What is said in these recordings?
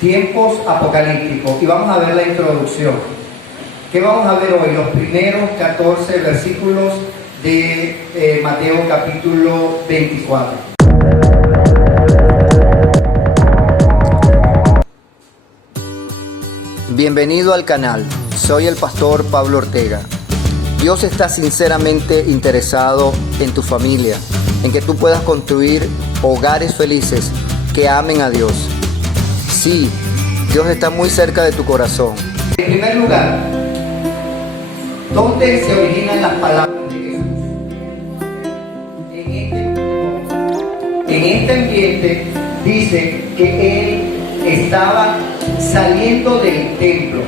tiempos apocalípticos, y vamos a ver la introducción. ¿Qué vamos a ver hoy? Los primeros 14 versículos de Mateo capítulo 24. Bienvenido al canal, soy el pastor Pablo Ortega. Dios está sinceramente interesado en tu familia, en que tú puedas construir hogares felices que amen a Dios. Sí, Dios está muy cerca de tu corazón. En primer lugar, ¿dónde se originan las palabras de Jesús? En este ambiente dice que Él estaba saliendo del templo.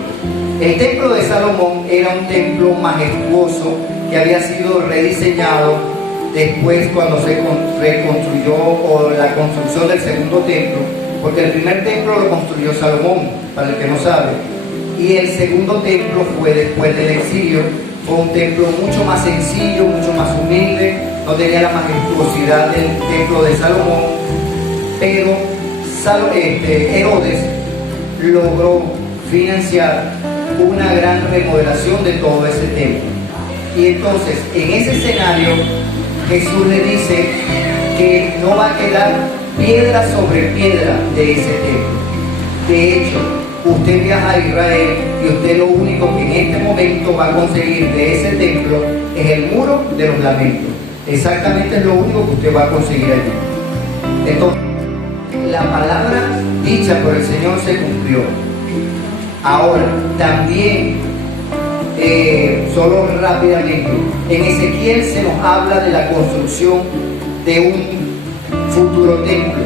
El templo de Salomón era un templo majestuoso que había sido rediseñado después cuando se reconstruyó, o la construcción del segundo templo, porque el primer templo lo construyó Salomón, para el que no sabe, y el segundo templo fue después del exilio. Fue un templo mucho más sencillo, mucho más humilde, no tenía la majestuosidad del templo de Salomón, pero Herodes logró financiar una gran remodelación de todo ese templo. Y entonces, en ese escenario, Jesús le dice que no va a quedar piedra sobre piedra de ese templo. De hecho, usted viaja a Israel y usted lo único que en este momento va a conseguir de ese templo es el muro de los lamentos. Exactamente es lo único que usted va a conseguir allí. Entonces, la palabra dicha por el Señor se cumplió. Ahora, también, solo rápidamente, en Ezequiel se nos habla de la construcción de un futuro templo.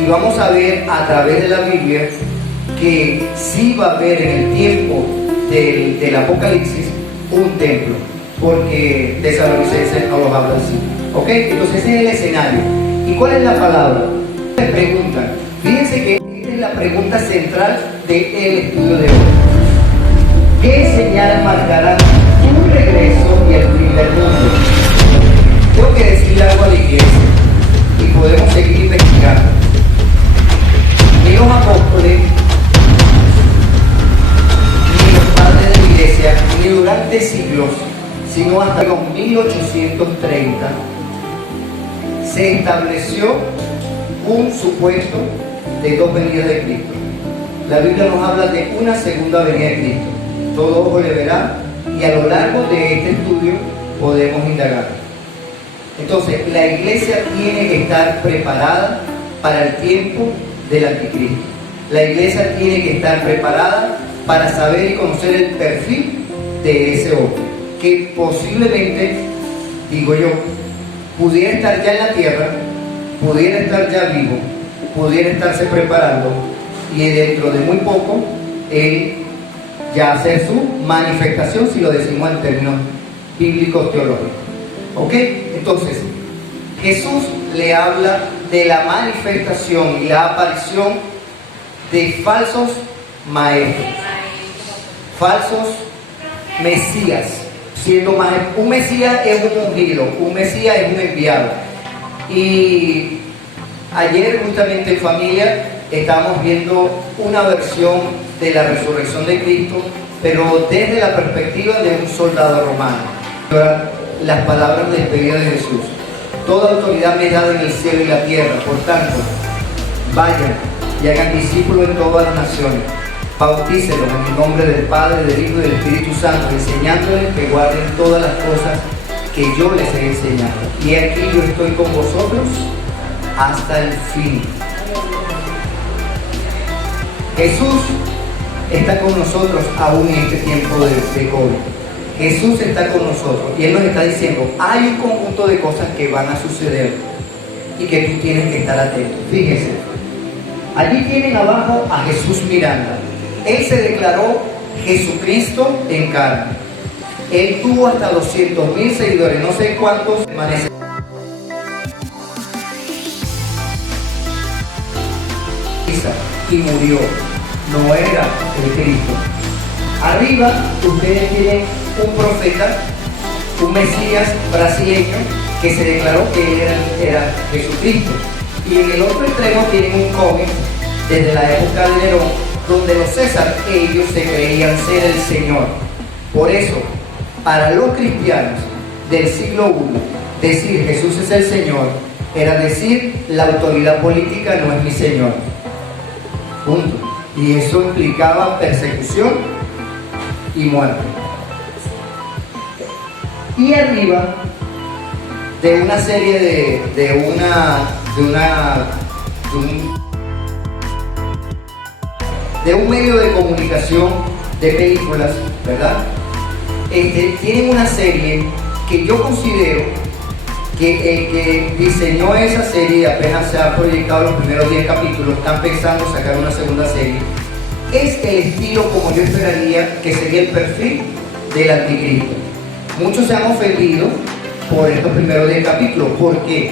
Y vamos a ver a través de la Biblia que sí va a haber en el tiempo del Apocalipsis un templo, porque Tesalonicenses no los habla así. ¿Ok? Entonces ese es el escenario. ¿Y cuál es la palabra? Me preguntan. Fíjense que esta es la pregunta central del estudio de hoy. ¿Qué señal marcará tu regreso y el fin del mundo? Tengo que decirle algo a la iglesia y podemos seguir investigando. Ni los apóstoles, ni los padres de la iglesia, ni durante siglos, sino hasta los 1830, se estableció un supuesto de dos venidas de Cristo. La Biblia nos habla de una segunda venida de Cristo. Todo ojo le verá, y a lo largo de este estudio podemos indagar. Entonces, la iglesia tiene que estar preparada para el tiempo del anticristo. La iglesia tiene que estar preparada para saber y conocer el perfil de ese hombre, que posiblemente, digo yo, pudiera estar ya en la tierra, pudiera estar ya vivo, pudiera estarse preparando, y dentro de muy poco él ya hacer su manifestación, si lo decimos en términos bíblicos teológicos. ¿Ok? Entonces, Jesús le habla de la manifestación y la aparición de falsos maestros, falsos mesías. Siendo un mesías es un ungido, un mesías es un enviado. Y ayer justamente en familia estamos viendo una versión de la resurrección de Cristo, pero desde la perspectiva de un soldado romano. Las palabras de despedida de Jesús: toda autoridad me es dada en el cielo y la tierra, por tanto, vayan y hagan discípulos en todas las naciones, bautícelos en el nombre del Padre, del Hijo y del Espíritu Santo, enseñándoles que guarden todas las cosas que yo les he enseñado. Y aquí yo estoy con vosotros hasta el fin. Jesús está con nosotros aún en este tiempo de COVID. Jesús está con nosotros y Él nos está diciendo, hay un conjunto de cosas que van a suceder y que tú tienes que estar atento. Fíjense, allí tienen abajo a Jesús Miranda. Él se declaró Jesucristo en carne. Él tuvo hasta 200,000 seguidores, no sé cuántos permanecen. Y murió, no era el Cristo. Arriba ustedes tienen un profeta, un Mesías brasileño, que se declaró que él era Jesucristo. Y en el otro extremo tienen un cómic desde la época de Nerón, donde los César, ellos se creían ser el Señor. Por eso, para los cristianos del siglo I, decir Jesús es el Señor, era decir la autoridad política no es mi Señor. Punto. Y eso implicaba persecución y muerte. Y arriba de una serie de un medio de comunicación de películas, ¿verdad? Tienen una serie que yo considero que el que diseñó esa serie, apenas se ha proyectado los primeros 10 capítulos, están pensando sacar una segunda serie, es el estilo como yo esperaría que sería el perfil del anticristo. Muchos se han ofendido por estos primeros 10 capítulos. ¿Por qué?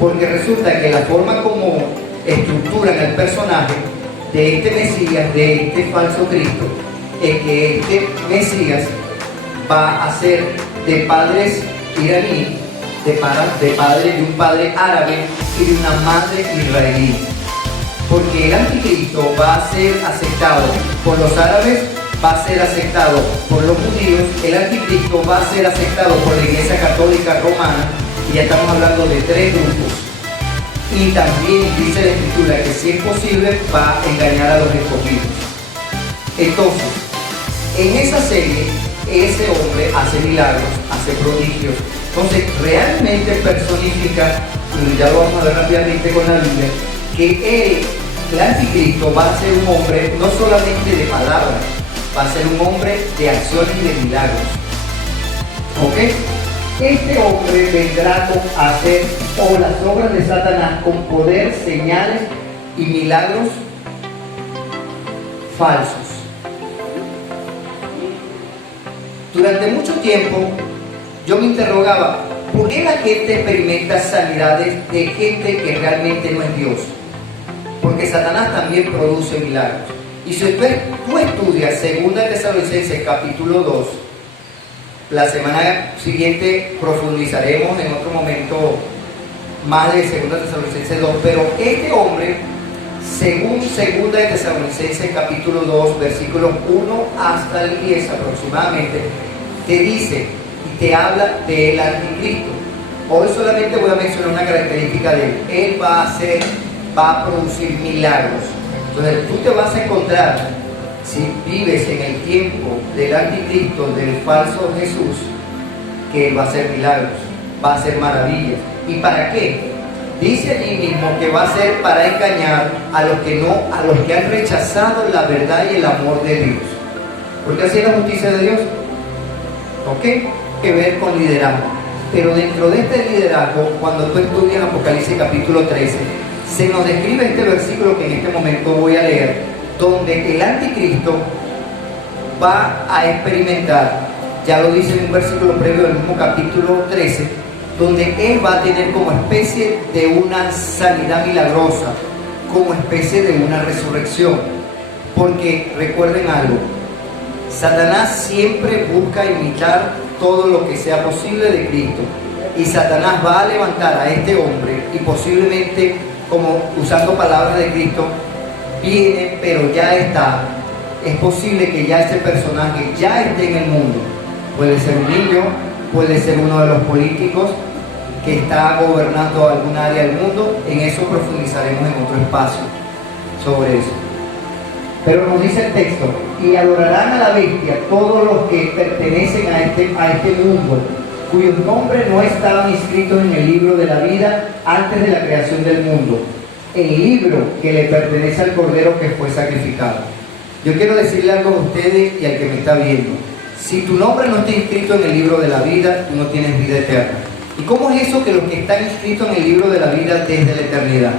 Porque resulta que la forma como estructuran el personaje de este Mesías, de este falso Cristo, es que este Mesías va a ser de padres iraníes, de un padre árabe y de una madre israelí. Porque el anticristo va a ser aceptado por los árabes, va a ser aceptado por los judíos, el anticristo va a ser aceptado por la Iglesia Católica Romana, y ya estamos hablando de 3 grupos. Y también dice la Escritura que si es posible va a engañar a los escogidos. Entonces, en esa serie, ese hombre hace milagros, hace prodigios. Entonces, realmente personifica, y ya lo vamos a ver rápidamente con la Biblia, que el anticristo va a ser un hombre no solamente de palabras, va a ser un hombre de acciones y de milagros. ¿Ok? Este hombre vendrá a hacer las obras de Satanás con poder, señales y milagros falsos. Durante mucho tiempo yo me interrogaba, ¿por qué la gente experimenta sanidades de gente que realmente no es Dios? Porque Satanás también produce milagros. Y si tú estudias 2 Tesalonicenses capítulo 2, la semana siguiente profundizaremos en otro momento más de 2 Tesalonicenses 2, pero este hombre, según 2 Tesalonicenses capítulo 2, versículos 1 hasta el 10 aproximadamente, te dice y te habla del anticristo. Hoy solamente voy a mencionar una característica de él. Él va a producir milagros. Entonces tú te vas a encontrar, si vives en el tiempo del anticristo, del falso Jesús, que él va a hacer milagros, va a hacer maravillas. ¿Y para qué? Dice allí mismo que va a ser para engañar a los que han rechazado la verdad y el amor de Dios. Porque así es la justicia de Dios. ¿Ok? Que ver con liderazgo. Pero dentro de este liderazgo, cuando tú estudias Apocalipsis capítulo 13, se nos describe este versículo que en este momento voy a leer, donde el anticristo va a experimentar, ya lo dice en un versículo previo del mismo capítulo 13, donde él va a tener como especie de una sanidad milagrosa, como especie de una resurrección. Porque recuerden algo, Satanás siempre busca imitar todo lo que sea posible de Cristo, y Satanás va a levantar a este hombre y posiblemente, como usando palabras de Cristo, viene pero ya está. Es posible que ya este personaje ya esté en el mundo. Puede ser un niño, puede ser uno de los políticos que está gobernando algún área del mundo. En eso profundizaremos en otro espacio sobre eso. Pero nos dice el texto: y adorarán a la bestia todos los que pertenecen a este mundo, cuyos nombres no estaban inscritos en el libro de la vida antes de la creación del mundo, el libro que le pertenece al Cordero que fue sacrificado. Yo quiero decirle algo a ustedes y al que me está viendo: si tu nombre no está inscrito en el libro de la vida, tú no tienes vida eterna. ¿Y cómo es eso que los que están inscritos en el libro de la vida desde la eternidad?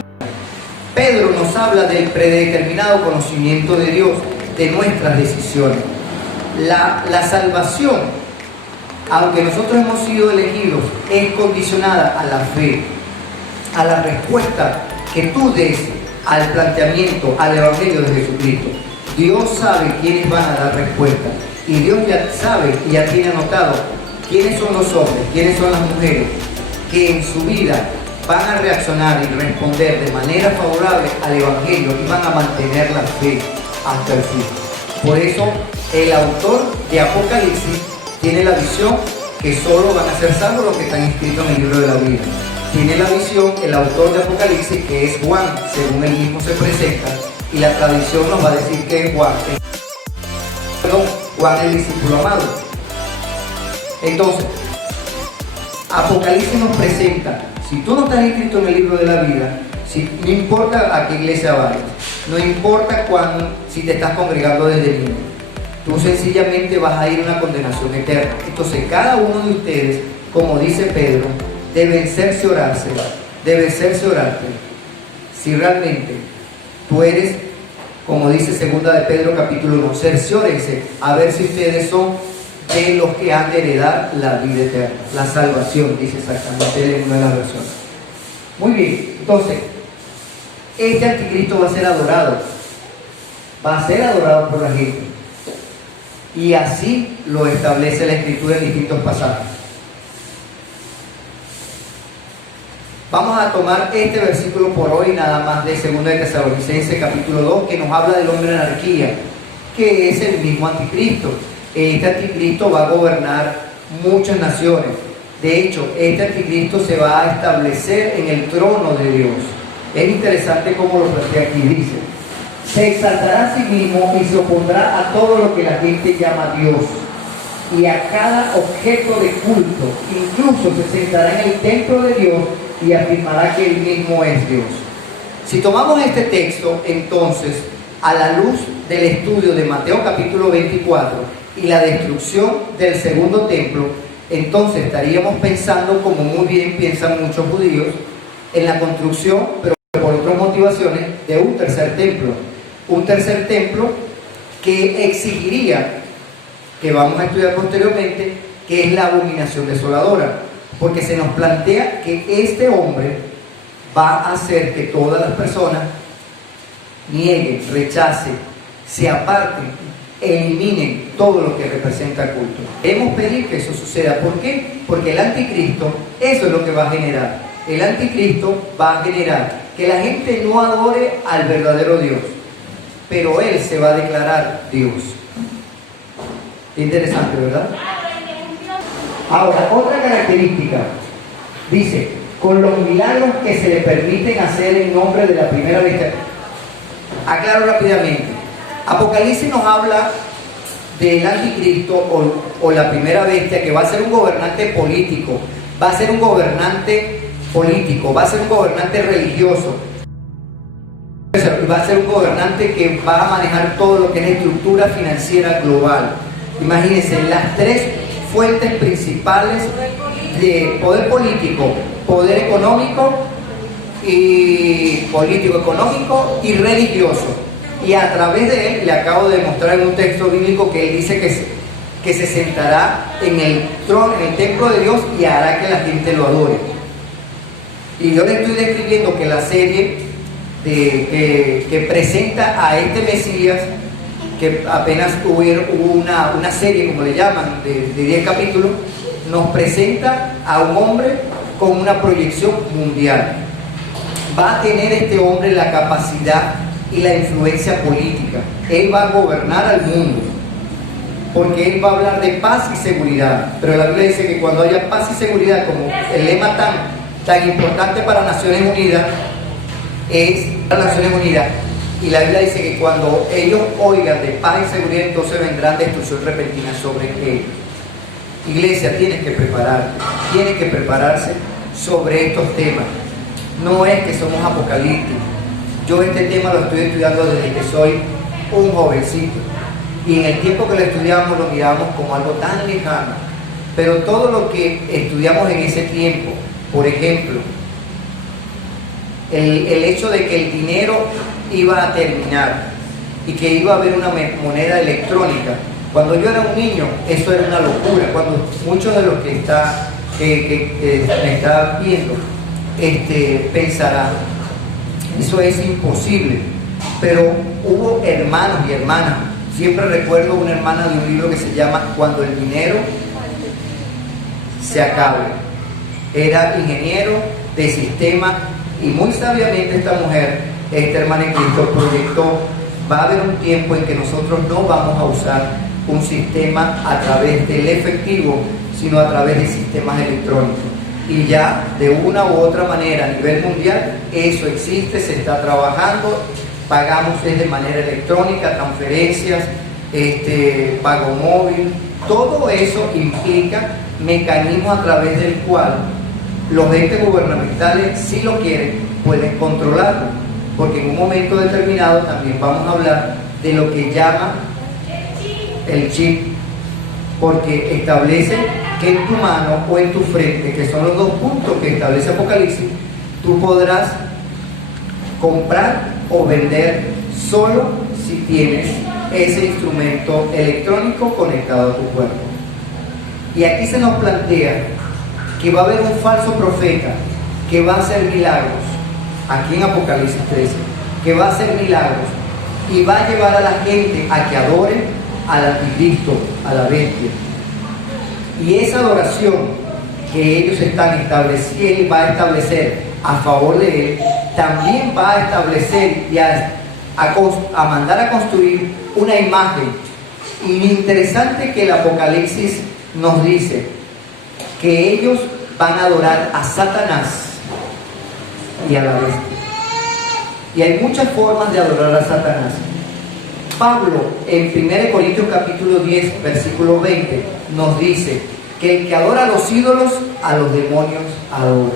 Pedro nos habla del predeterminado conocimiento de Dios, de nuestras decisiones. La salvación, aunque nosotros hemos sido elegidos, es condicionada a la fe, a la respuesta que tú des al planteamiento, al Evangelio de Jesucristo. Dios sabe quiénes van a dar respuesta, y Dios ya sabe y ya tiene anotado quiénes son los hombres, quiénes son las mujeres que en su vida van a reaccionar y responder de manera favorable al Evangelio y van a mantener la fe hasta el fin. Por eso el autor de Apocalipsis tiene la visión que solo van a ser salvos los que están inscritos en el libro de la vida. Tiene la visión el autor de Apocalipsis, que es Juan, según él mismo se presenta, y la tradición nos va a decir que es Juan. Juan el discípulo amado. Entonces, Apocalipsis nos presenta, si tú no estás inscrito en el libro de la vida, no importa a qué iglesia vayas, no importa si te estás congregando desde niño, tú sencillamente vas a ir a una condenación eterna. Entonces, cada uno de ustedes, como dice Pedro, debe cerciorarse si realmente tú eres, como dice segunda de Pedro capítulo 1, cerciórense a ver si ustedes son de los que han de heredar la vida eterna, la salvación, dice exactamente en una de las versiones. Muy bien, entonces, este anticristo va a ser adorado por la gente, y así lo establece la Escritura en distintos pasajes. Vamos a tomar este versículo por hoy nada más de 2 de Tesalonicenses capítulo 2, que nos habla del hombre anarquía, que es el mismo anticristo. Este anticristo va a gobernar muchas naciones. De hecho, este anticristo se va a establecer en el trono de Dios. Es interesante cómo lo plantea aquí, dice: se exaltará a sí mismo y se opondrá a todo lo que la gente llama Dios y a cada objeto de culto. Incluso se sentará en el templo de Dios y afirmará que él mismo es Dios. Si tomamos este texto, entonces, a la luz del estudio de Mateo capítulo 24 y la destrucción del segundo templo, entonces estaríamos pensando, como muy bien piensan muchos judíos, en la construcción, pero por otras motivaciones, de un tercer templo. Un tercer templo que exigiría, que vamos a estudiar posteriormente, que es la abominación desoladora. Porque se nos plantea que este hombre va a hacer que todas las personas nieguen, rechacen, se aparten, eliminen todo lo que representa culto. Debemos pedir que eso suceda. ¿Por qué? Porque el anticristo, eso es lo que va a generar. El anticristo va a generar que la gente no adore al verdadero Dios, pero él se va a declarar Dios. Interesante, ¿verdad? Ahora, otra característica, dice, con los milagros que se le permiten hacer en nombre de la primera bestia. Aclaro rápidamente, Apocalipsis nos habla del anticristo o la primera bestia, que va a ser un gobernante político, va a ser un gobernante religioso, va a ser un gobernante que va a manejar todo lo que es estructura financiera global. Imagínense, las tres fuentes principales de poder político, poder económico y religioso. Y a través de él, le acabo de mostrar en un texto bíblico que él dice que se sentará en el trono, en el templo de Dios, y hará que la gente lo adore. Y yo le estoy describiendo que la serie que presenta a este Mesías, que apenas hubo una serie, como le llaman, de 10 capítulos, nos presenta a un hombre con una proyección mundial. Va a tener este hombre la capacidad y la influencia política. Él va a gobernar al mundo, porque él va a hablar de paz y seguridad. Pero la Biblia dice que cuando haya paz y seguridad, como el lema tan importante para Naciones Unidas, es las Naciones Unidas, y la Biblia dice que cuando ellos oigan de paz y seguridad, entonces vendrán destrucción repentina sobre ellos. Iglesia, tienes que prepararse sobre estos temas. No es que somos apocalípticos. Yo este tema lo estoy estudiando desde que soy un jovencito, y en el tiempo que lo estudiamos lo miramos como algo tan lejano, pero todo lo que estudiamos en ese tiempo, por ejemplo, el hecho de que el dinero iba a terminar y que iba a haber una moneda electrónica, cuando yo era un niño eso era una locura. Cuando muchos de los que me están viendo pensarán, eso es imposible, pero hubo hermanos y hermanas. Siempre recuerdo una hermana de un libro que se llama Cuando el dinero se acabe. Era ingeniero de sistema, y muy sabiamente esta mujer, esta hermana en Cristo, proyectó: va a haber un tiempo en que nosotros no vamos a usar un sistema a través del efectivo, sino a través de sistemas electrónicos. Y ya de una u otra manera a nivel mundial eso existe, se está trabajando, pagamos de manera electrónica, transferencias, pago móvil, todo eso implica mecanismos a través del cual los entes gubernamentales, si lo quieren, pueden controlarlo, porque en un momento determinado también vamos a hablar de lo que llaman el chip, porque establece que en tu mano o en tu frente, que son los dos puntos que establece Apocalipsis, tú podrás comprar o vender solo si tienes ese instrumento electrónico conectado a tu cuerpo. Y aquí se nos plantea que va a haber un falso profeta que va a hacer milagros, aquí en Apocalipsis 13, que va a hacer milagros y va a llevar a la gente a que adore al anticristo, a la bestia. Y esa adoración que ellos están estableciendo, él va a establecer a favor de él, también va a establecer y a mandar a construir una imagen. Y lo interesante que el Apocalipsis nos dice que ellos van a adorar a Satanás y a la bestia. Y hay muchas formas de adorar a Satanás. Pablo en 1 Corintios capítulo 10 versículo 20 nos dice que el que adora a los ídolos, a los demonios adora.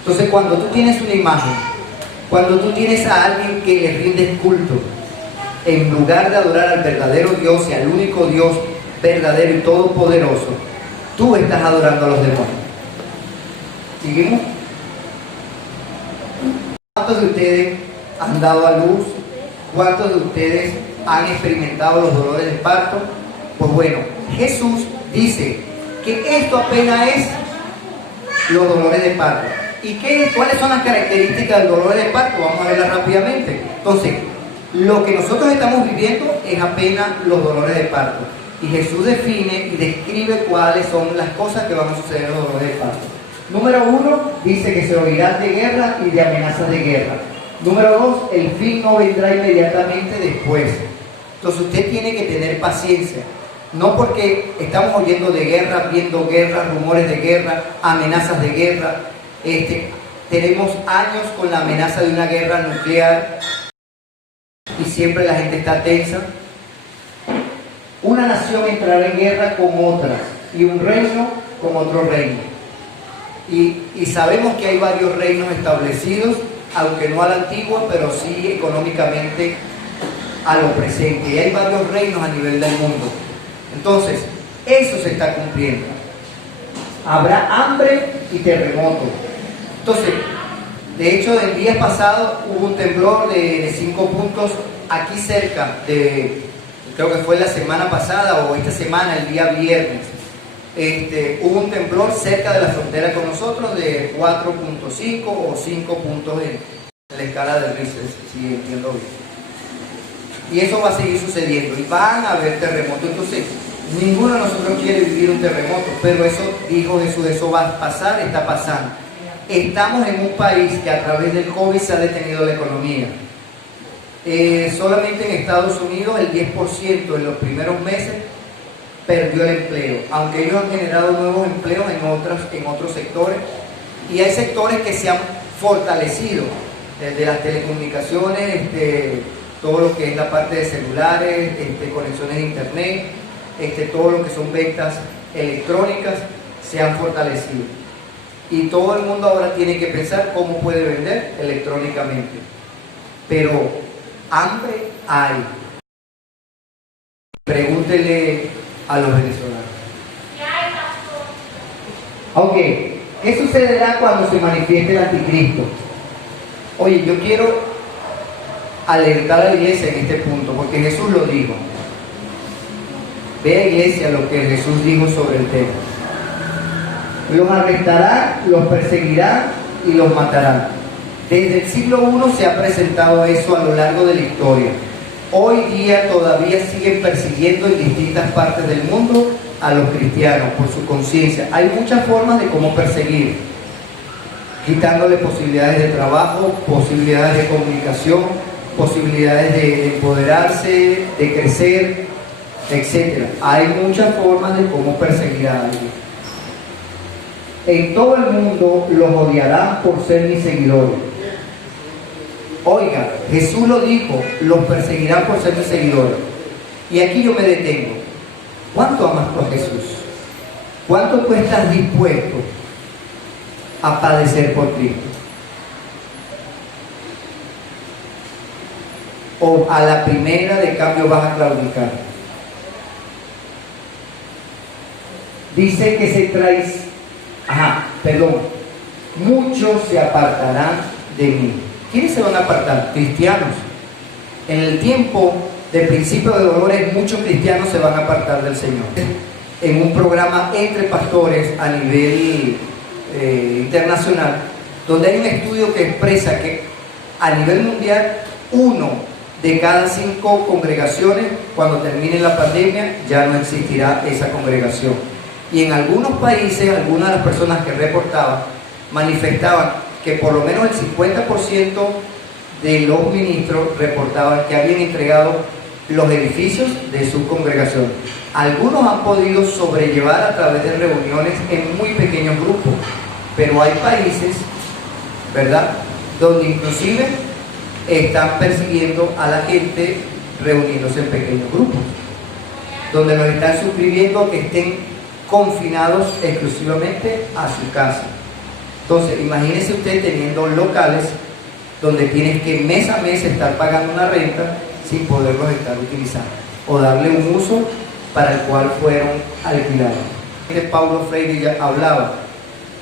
Entonces cuando tú tienes una imagen, cuando tú tienes a alguien que le rindes culto, en lugar de adorar al verdadero Dios y al único Dios verdadero y todopoderoso, tú estás adorando a los demonios. ¿Seguimos? ¿Cuántos de ustedes han dado a luz? ¿Cuántos de ustedes han experimentado los dolores de parto? Pues bueno, Jesús dice que esto apenas es los dolores de parto. ¿Y cuáles son las características del dolor de parto? Vamos a verlas rápidamente. Entonces, lo que nosotros estamos viviendo es apenas los dolores de parto. Y Jesús define y describe cuáles son las cosas que van a suceder en los dolores de parto. Número 1, dice que se oirán de guerra y de amenazas de guerra. Número 2, el fin no vendrá inmediatamente después. Entonces usted tiene que tener paciencia. No porque estamos oyendo de guerra, viendo guerra, rumores de guerra, amenazas de guerra. Tenemos años con la amenaza de una guerra nuclear y siempre la gente está tensa. Una nación entrará en guerra con otra y un reino con otro reino. Y sabemos que hay varios reinos establecidos, aunque no a la antigua, pero sí económicamente a lo presente. Y hay varios reinos a nivel del mundo. Entonces, eso se está cumpliendo. Habrá hambre y terremoto. Entonces, de hecho, el día pasado hubo un temblor de 5 puntos aquí cerca de, creo que fue la semana pasada o esta semana, el día viernes. Hubo un temblor cerca de la frontera con nosotros de 4.5 o 5 puntos en la escala de Richter, si entiendo bien. Y eso va a seguir sucediendo y van a haber terremotos. Entonces, ninguno de nosotros quiere vivir un terremoto, pero eso, dijo Jesús, eso va a pasar, está pasando. Estamos en un país que a través del COVID se ha detenido la economía. Solamente en Estados Unidos el 10% en los primeros meses perdió el empleo, aunque ellos han generado nuevos empleos en otros sectores, y hay sectores que se han fortalecido, desde las telecomunicaciones, todo lo que es la parte de celulares, conexiones de internet, todo lo que son ventas electrónicas, se han fortalecido. Y todo el mundo ahora tiene que pensar cómo puede vender electrónicamente. Pero hambre hay. Pregúntele a los venezolanos. Ok, ¿qué sucederá cuando se manifieste el anticristo? Oye, yo quiero alertar a la iglesia en este punto, porque Jesús lo dijo. Vea, iglesia, lo que Jesús dijo sobre el tema. Los arrestarán, los perseguirán y los matarán. Desde el siglo I se ha presentado eso a lo largo de la historia. Hoy día todavía siguen persiguiendo en distintas partes del mundo a los cristianos por su conciencia. Hay muchas formas de cómo perseguir. quitándole posibilidades de trabajo, posibilidades de comunicación, posibilidades de empoderarse, de crecer, etc. Hay muchas formas de cómo perseguir a alguien. En todo el mundo los odiarán por ser mis seguidores. Oiga, Jesús lo dijo, los perseguirán por ser mis seguidores. Y aquí yo me detengo. ¿Cuánto amas tú a Jesús? ¿Cuánto tú estás dispuesto a padecer por Cristo? ¿O a la primera de cambio vas a claudicar? Dice que muchos se apartarán de mí. ¿Quiénes se van a apartar? Cristianos. En el tiempo del principio de dolores, muchos cristianos se van a apartar del Señor. En un programa entre pastores a nivel internacional, donde hay un estudio que expresa que a nivel mundial 1 de cada 5 congregaciones, cuando termine la pandemia, ya no existirá esa congregación. Y en algunos países, algunas de las personas que reportaban manifestaban que por lo menos el 50% de los ministros reportaban que habían entregado los edificios de su congregación. Algunos han podido sobrellevar a través de reuniones en muy pequeños grupos, pero hay países, ¿verdad?, donde inclusive están persiguiendo a la gente reuniéndose en pequeños grupos, donde los están suscribiendo que estén confinados exclusivamente a su casa. Entonces, imagínese usted teniendo locales donde tienes que mes a mes estar pagando una renta sin poderlos estar utilizando o darle un uso para el cual fueron alquilados. Paulo Freire ya hablaba,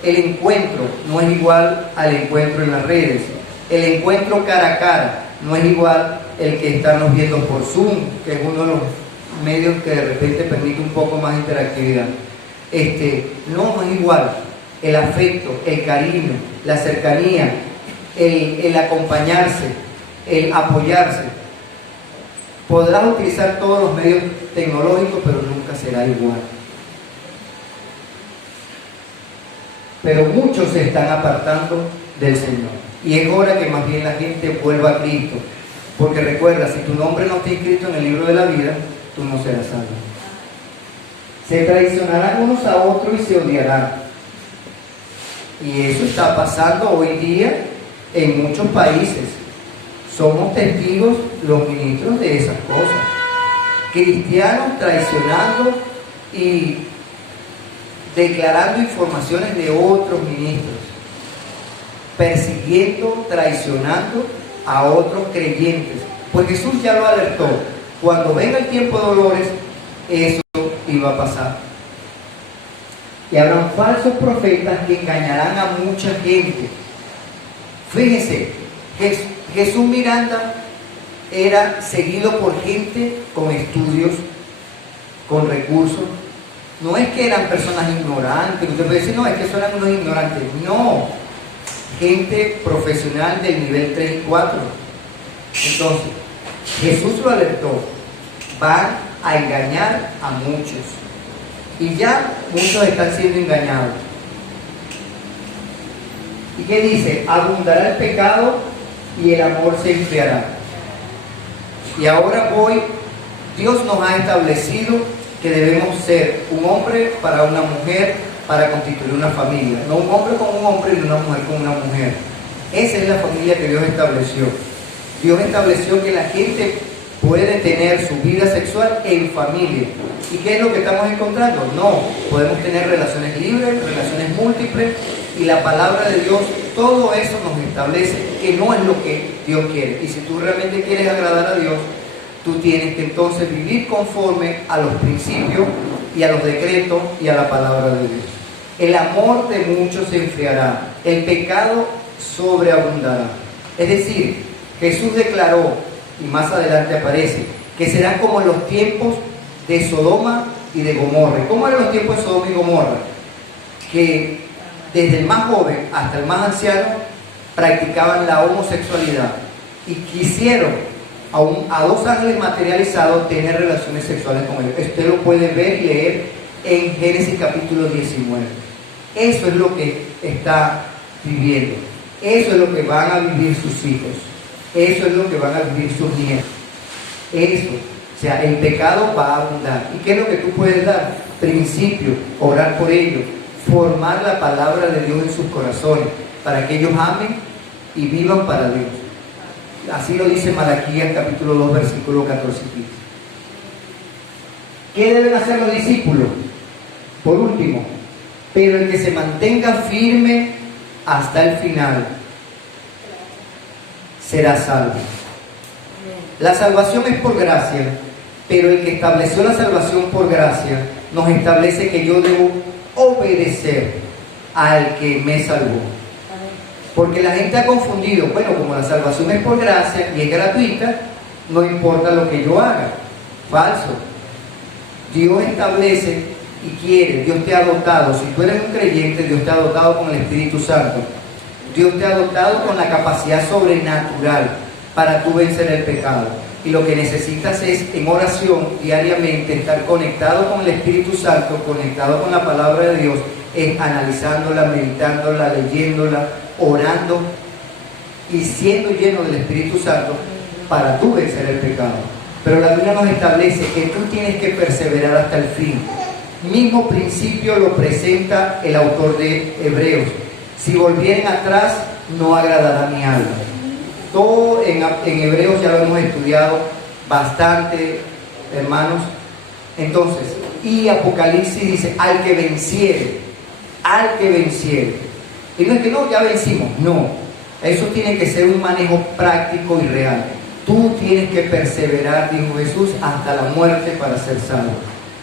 el encuentro no es igual al encuentro en las redes, el encuentro cara a cara no es igual el que estamos viendo por Zoom, que es uno de los medios que de repente permite un poco más de interactividad. No es igual el afecto, el cariño, la cercanía, el acompañarse, el apoyarse. Podrás utilizar todos los medios tecnológicos, pero nunca será igual. Pero muchos se están apartando del Señor. Y es hora que más bien la gente vuelva a Cristo. Porque recuerda, si tu nombre no está inscrito en el libro de la vida, tú no serás salvo. Se traicionarán unos a otros y se odiarán. Y eso está pasando hoy día en muchos países. Somos testigos los ministros de esas cosas. Cristianos traicionando y declarando informaciones de otros ministros, persiguiendo, traicionando a otros creyentes. Pues Jesús ya lo alertó. Cuando venga el tiempo de dolores, eso iba a pasar. Y habrán falsos profetas que engañarán a mucha gente. Fíjense, Jesús Miranda era seguido por gente con estudios, con recursos. No es que eran personas ignorantes. Usted puede decir, no, es que son unos ignorantes. No, gente profesional del nivel 3 y 4. Entonces, Jesús lo alertó. Van a engañar a muchos. Y ya muchos están siendo engañados. ¿Y qué dice? Abundará el pecado y el amor se enfriará. Y ahora Dios nos ha establecido que debemos ser un hombre para una mujer para constituir una familia. No un hombre con un hombre y una mujer con una mujer. Esa es la familia que Dios estableció. Dios estableció que la gente puede tener su vida sexual en familia. ¿Y qué es lo que estamos encontrando? No, podemos tener relaciones libres, relaciones múltiples, y la palabra de Dios, todo eso nos establece que no es lo que Dios quiere. Y si tú realmente quieres agradar a Dios, tú tienes que entonces vivir conforme a los principios y a los decretos y a la palabra de Dios. El amor de muchos se enfriará, el pecado sobreabundará. Es decir, Jesús declaró, y más adelante aparece, que serán como en los tiempos de Sodoma y de Gomorra. ¿Cómo eran los tiempos de Sodoma y Gomorra? Que desde el más joven hasta el más anciano practicaban la homosexualidad y quisieron a dos ángeles materializados tener relaciones sexuales con ellos. Usted lo puede ver y leer en Génesis capítulo 19. Eso es lo que está viviendo. Eso es lo que van a vivir sus hijos. Eso es lo que van a vivir sus nietos. Eso. O sea, el pecado va a abundar. ¿Y qué es lo que tú puedes dar? Principio, orar por ellos, formar la palabra de Dios en sus corazones, para que ellos amen y vivan para Dios. Así lo dice Malaquías capítulo 2, versículo 14 y 15. ¿Qué deben hacer los discípulos? Por último, pero el que se mantenga firme hasta el final será salvo. La salvación es por gracia, pero el que estableció la salvación por gracia nos establece que yo debo obedecer al que me salvó. Porque la gente ha confundido, bueno, como la salvación es por gracia y es gratuita, no importa lo que yo haga. Falso. Dios establece y quiere, Dios te ha dotado, si tú eres un creyente, Dios te ha dotado con el Espíritu Santo. Dios te ha dotado con la capacidad sobrenatural para tú vencer el pecado. Y lo que necesitas es, en oración, diariamente, estar conectado con el Espíritu Santo, conectado con la palabra de Dios, analizándola, meditándola, leyéndola, orando y siendo lleno del Espíritu Santo para tú vencer el pecado. Pero la Biblia nos establece que tú tienes que perseverar hasta el fin. Mismo principio lo presenta el autor de Hebreos. Si volvieren atrás, no agradará mi alma. Todo en Hebreos ya lo hemos estudiado bastante, hermanos. Entonces, y Apocalipsis dice, al que venciere. Y no es que no, ya vencimos. No, eso tiene que ser un manejo práctico y real. Tú tienes que perseverar, dijo Jesús, hasta la muerte para ser salvo.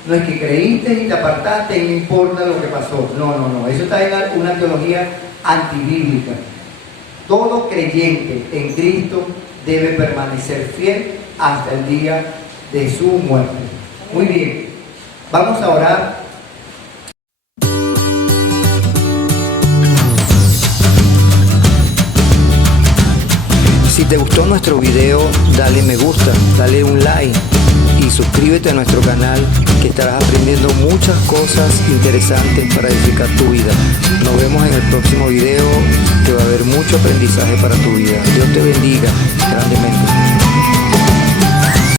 No es que creíste y te apartaste y no importa lo que pasó. No. Eso está en una teología antibíblica. Todo creyente en Cristo debe permanecer fiel hasta el día de su muerte. Muy bien, vamos a orar. Si te gustó nuestro video, dale me gusta, dale un like y suscríbete a nuestro canal, que estarás aprendiendo muchas cosas interesantes para edificar tu vida. Nos vemos en el próximo video, que va a haber mucho aprendizaje para tu vida. Dios te bendiga grandemente.